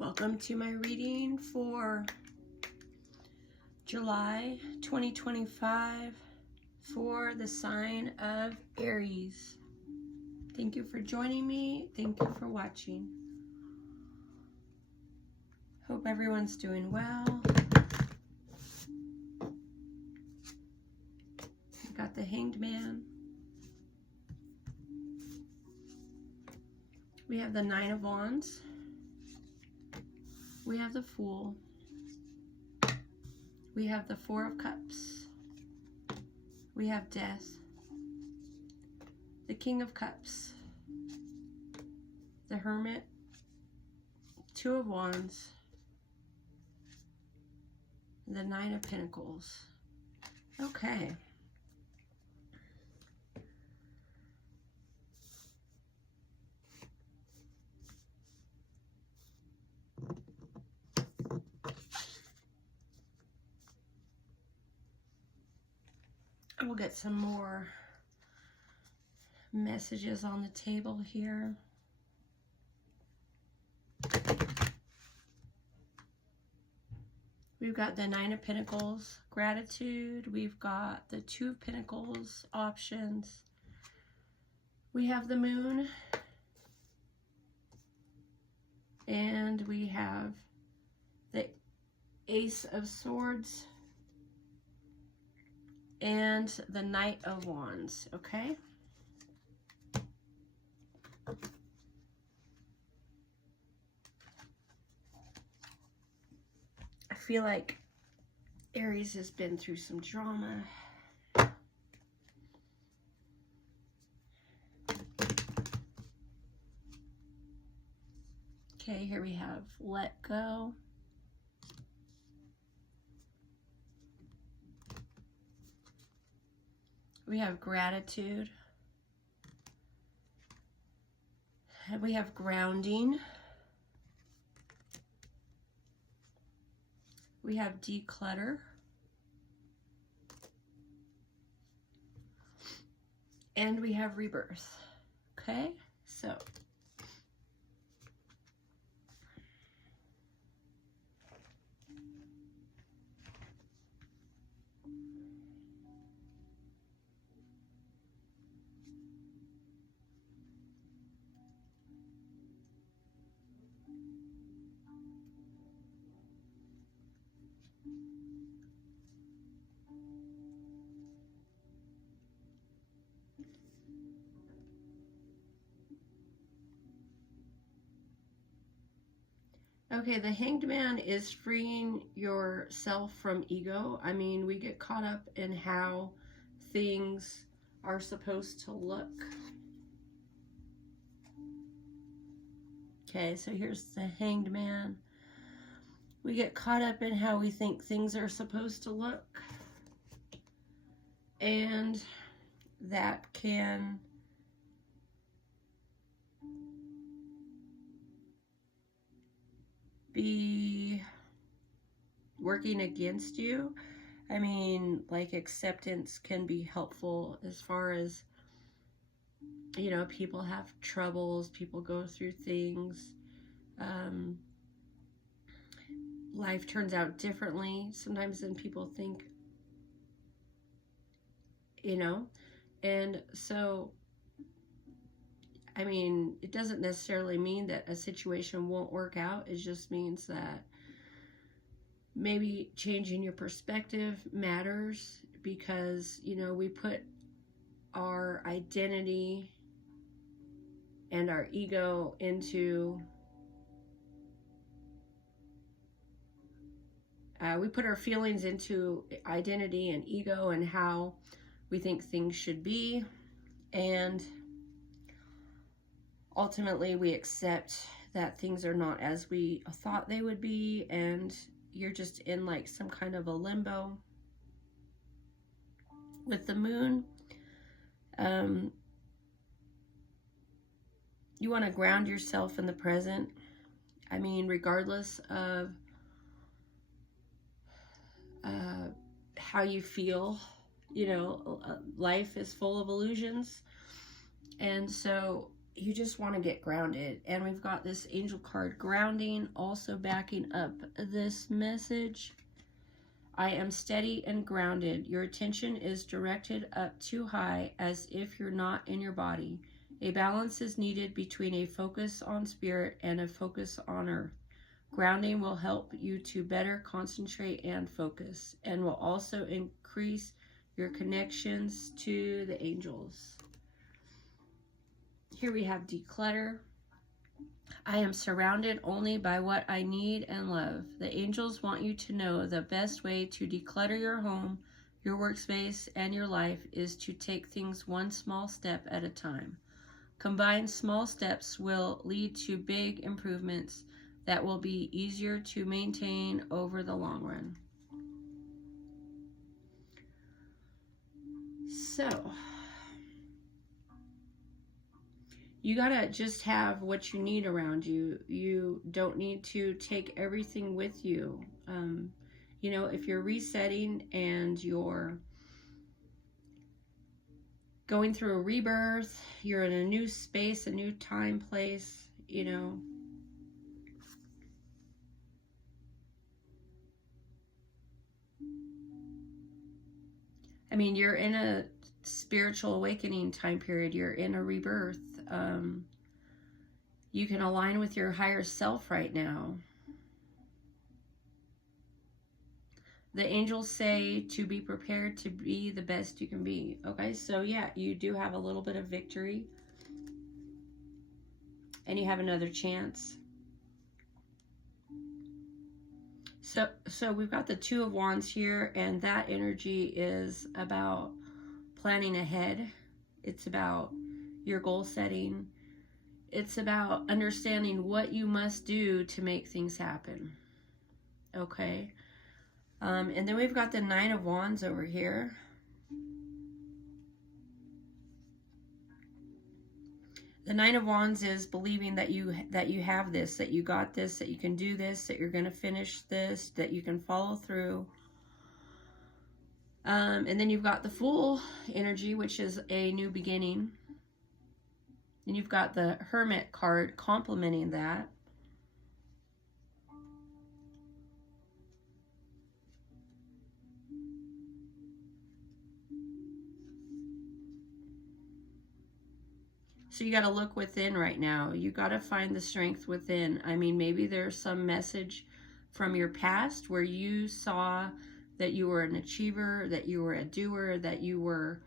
Welcome to my reading for July 2025 for the sign of Aries. Thank you for joining me. Thank you for watching. Hope everyone's doing well. We got the Hanged Man. We have the Nine of Wands. We have the Fool. We have the Four of Cups. We have Death. The King of Cups. The Hermit. Two of Wands. The Nine of Pentacles. Okay. We'll get some more messages on the table here. We've got the Nine of Pentacles, gratitude. We've got the Two of Pentacles, options. We have the Moon. And we have the Ace of Swords. And the Knight of Wands, okay? I feel like Aries has been through some drama. Okay, here we have let go. We have gratitude. And we have grounding. We have declutter. And we have rebirth. Okay, so okay, the Hanged Man is freeing yourself from ego. I mean, we get caught up in how things are supposed to look. Okay, so here's the Hanged Man. We get caught up in how we think things are supposed to look. And that can be working against you. I mean, like, acceptance can be helpful as far as, you know, people have troubles, people go through things. Life turns out differently sometimes than people think, you know, and so, I mean, it doesn't necessarily mean that a situation won't work out. It just means that maybe changing your perspective matters, because, you know, we put our identity and our ego into, we put our feelings into identity and ego and how we think things should be, and ultimately we accept that things are not as we thought they would be, and you're just in like some kind of a limbo. With the Moon, you want to ground yourself in the present. I mean, regardless of how you feel, you know, life is full of illusions. And so you just want to get grounded. And we've got this angel card, grounding, also backing up this message. I am steady and grounded. Your attention is directed up too high as if you're not in your body. A balance is needed between a focus on spirit and a focus on earth. Grounding will help you to better concentrate and focus, and will also increase your connections to the angels. Here we have declutter. I am surrounded only by what I need and love. The angels want you to know the best way to declutter your home, your workspace, and your life is to take things one small step at a time. Combined small steps will lead to big improvements that will be easier to maintain over the long run. So, you gotta just have what you need around you. You don't need to take everything with you. You know, if you're resetting and you're going through a rebirth, you're in a new space, a new time, place, you know, I mean, you're in a spiritual awakening time period. You're in a rebirth. You can align with your higher self right now. The angels say to be prepared to be the best you can be. Okay, so yeah, you do have a little bit of victory. And you have another chance. So we've got the Two of Wands here, and that energy is about planning ahead. It's about your goal setting. It's about understanding what you must do to make things happen. Okay. And then we've got the Nine of Wands over here. The Nine of Wands is believing that you have this, that you got this, that you can do this, that you're going to finish this, that you can follow through. And then you've got the Fool energy, which is a new beginning. And you've got the Hermit card complementing that. So you got to look within right now. You got to find the strength within. I mean, maybe there's some message from your past where you saw that you were an achiever, that you were a doer, that you were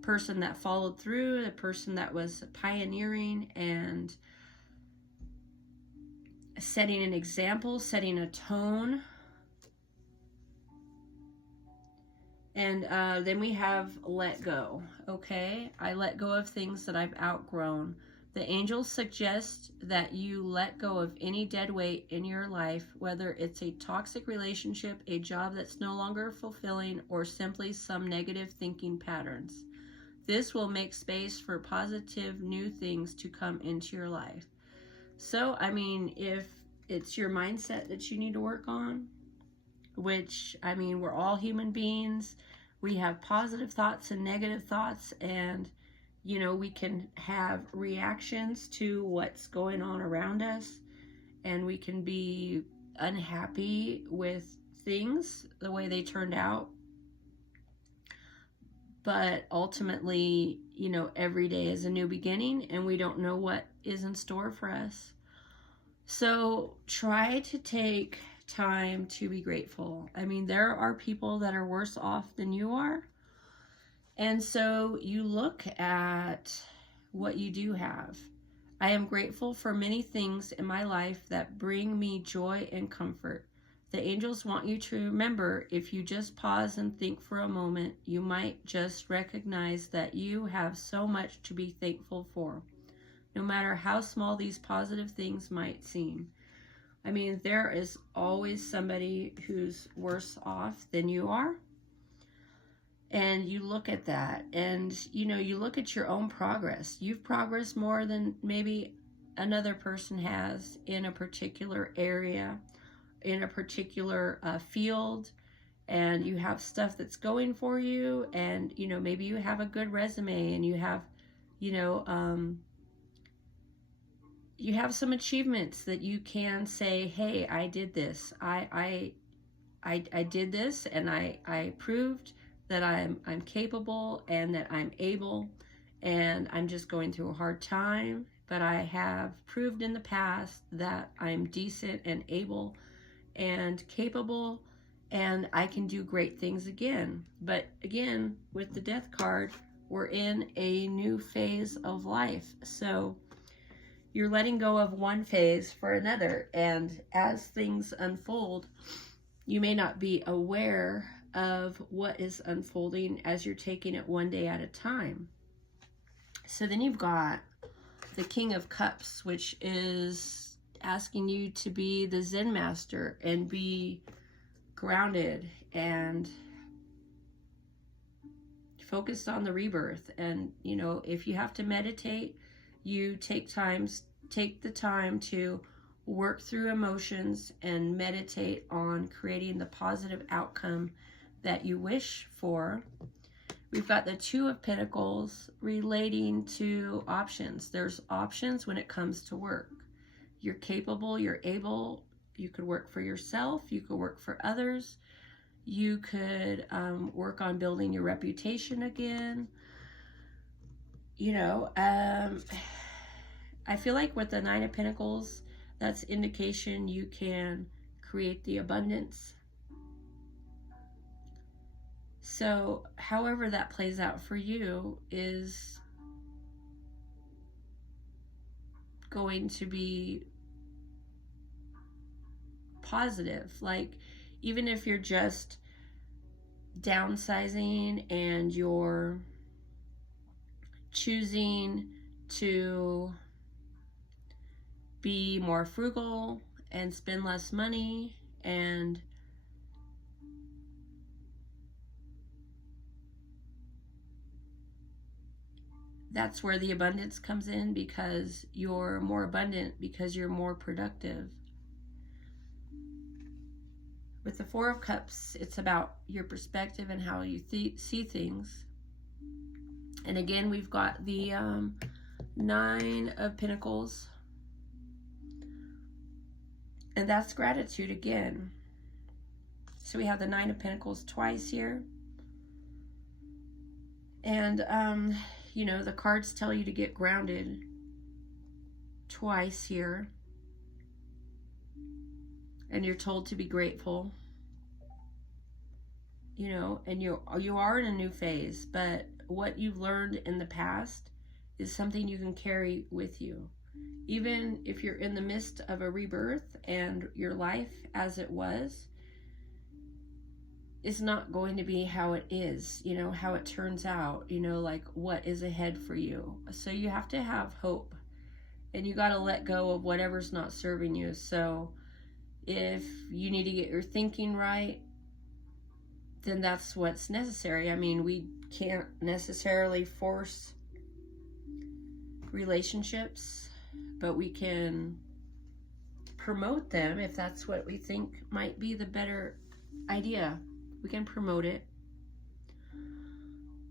a person that followed through, a person that was pioneering and setting an example, setting a tone. And then we have let go. Okay, I let go of things that I've outgrown. The angels suggest that you let go of any dead weight in your life, whether it's a toxic relationship, a job that's no longer fulfilling, or simply some negative thinking patterns. This will make space for positive new things to come into your life. So, I mean, if it's your mindset that you need to work on, which, I mean, we're all human beings. We have positive thoughts and negative thoughts, and, you know, we can have reactions to what's going on around us, and we can be unhappy with things, the way they turned out. But ultimately, you know, every day is a new beginning, and we don't know what is in store for us. So try to take time to be grateful. I mean, there are people that are worse off than you are. And so you look at what you do have. I am grateful for many things in my life that bring me joy and comfort. The angels want you to remember, if you just pause and think for a moment, you might just recognize that you have so much to be thankful for, no matter how small these positive things might seem. I mean, there is always somebody who's worse off than you are. And you look at that, and, you know, you look at your own progress. You've progressed more than maybe another person has in a particular area, in a particular field, and you have stuff that's going for you, and, you know, maybe you have a good resume, and you have, you know, you have some achievements that you can say, hey, I did this. I did this, and I proved that I'm capable and that I'm able, and I'm just going through a hard time, but I have proved in the past that I'm decent and able and capable, and I can do great things again. But again, with the Death card, we're in a new phase of life. So you're letting go of one phase for another, and as things unfold, you may not be aware of what is unfolding as you're taking it one day at a time. So then you've got the King of Cups, which is asking you to be the Zen master and be grounded and focused on the rebirth. And, you know, if you have to meditate, you take the time to work through emotions and meditate on creating the positive outcome that you wish for. We've got the Two of Pentacles relating to options. There's options when it comes to work. You're capable, you're able, you could work for yourself, you could work for others, you could work on building your reputation again. You know, I feel like with the Nine of Pentacles, that's indication you can create the abundance. So however that plays out for you is going to be positive. Like, even if you're just downsizing and you're choosing to be more frugal and spend less money, and that's where the abundance comes in, because you're more abundant, because you're more productive. With the Four of Cups, it's about your perspective and how you see things. And again, we've got the Nine of Pentacles, and that's gratitude again. So we have the Nine of Pentacles twice here. And, you know, the cards tell you to get grounded twice here. And you're told to be grateful. You know, and you are in a new phase, but what you've learned in the past is something you can carry with you. Even if you're in the midst of a rebirth and your life as it was is not going to be how it is, you know, how it turns out, you know, like what is ahead for you. So you have to have hope, and you got to let go of whatever's not serving you. So if you need to get your thinking right, then that's what's necessary. I mean, we can't necessarily force relationships, but we can promote them if that's what we think might be the better idea. We can promote it.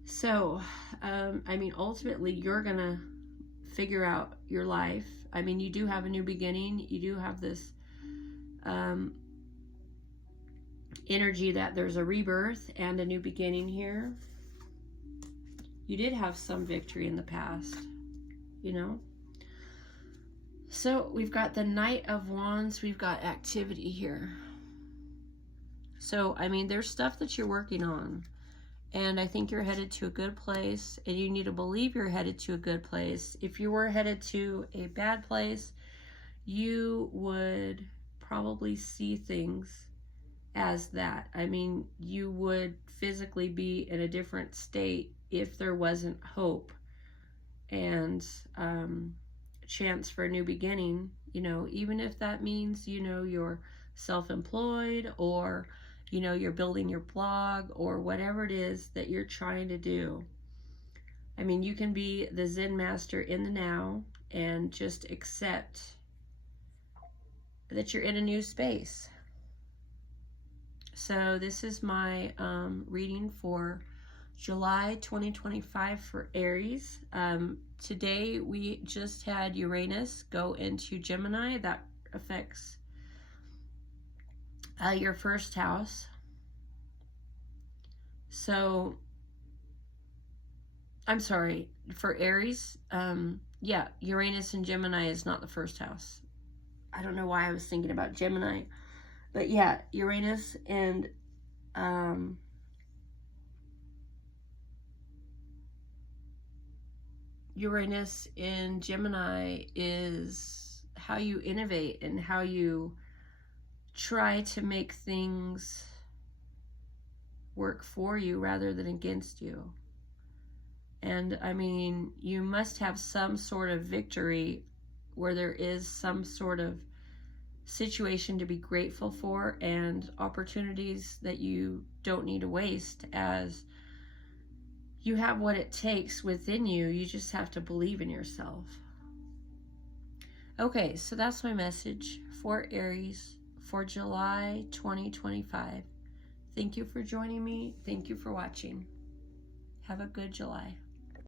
So, I mean, ultimately, you're gonna figure out your life. I mean, you do have a new beginning. You do have this energy that there's a rebirth and a new beginning here. You did have some victory in the past, you know. So we've got the Knight of Wands. We've got activity here. So, I mean, there's stuff that you're working on, and I think you're headed to a good place, and you need to believe you're headed to a good place. If you were headed to a bad place, you would probably see things as that. I mean, you would physically be in a different state if there wasn't hope and chance for a new beginning, you know, even if that means, you know, you're self-employed, or, you know, you're building your blog, or whatever it is that you're trying to do. I mean, you can be the Zen master in the now and just accept that you're in a new space. So this is my reading for July 2025 for Aries. Today we just had Uranus go into Gemini. That affects your first house. So, I'm sorry, for Aries, yeah, Uranus and Gemini is not the first house. I don't know why I was thinking about Gemini, but yeah, Uranus and Uranus in Gemini is how you innovate and how you try to make things work for you rather than against you. And I mean, you must have some sort of victory where there is some sort of situation to be grateful for and opportunities that you don't need to waste, as you have what it takes within you. You just have to believe in yourself. Okay, so that's my message for Aries for July 2025. Thank you for joining me. Thank you for watching. Have a good July.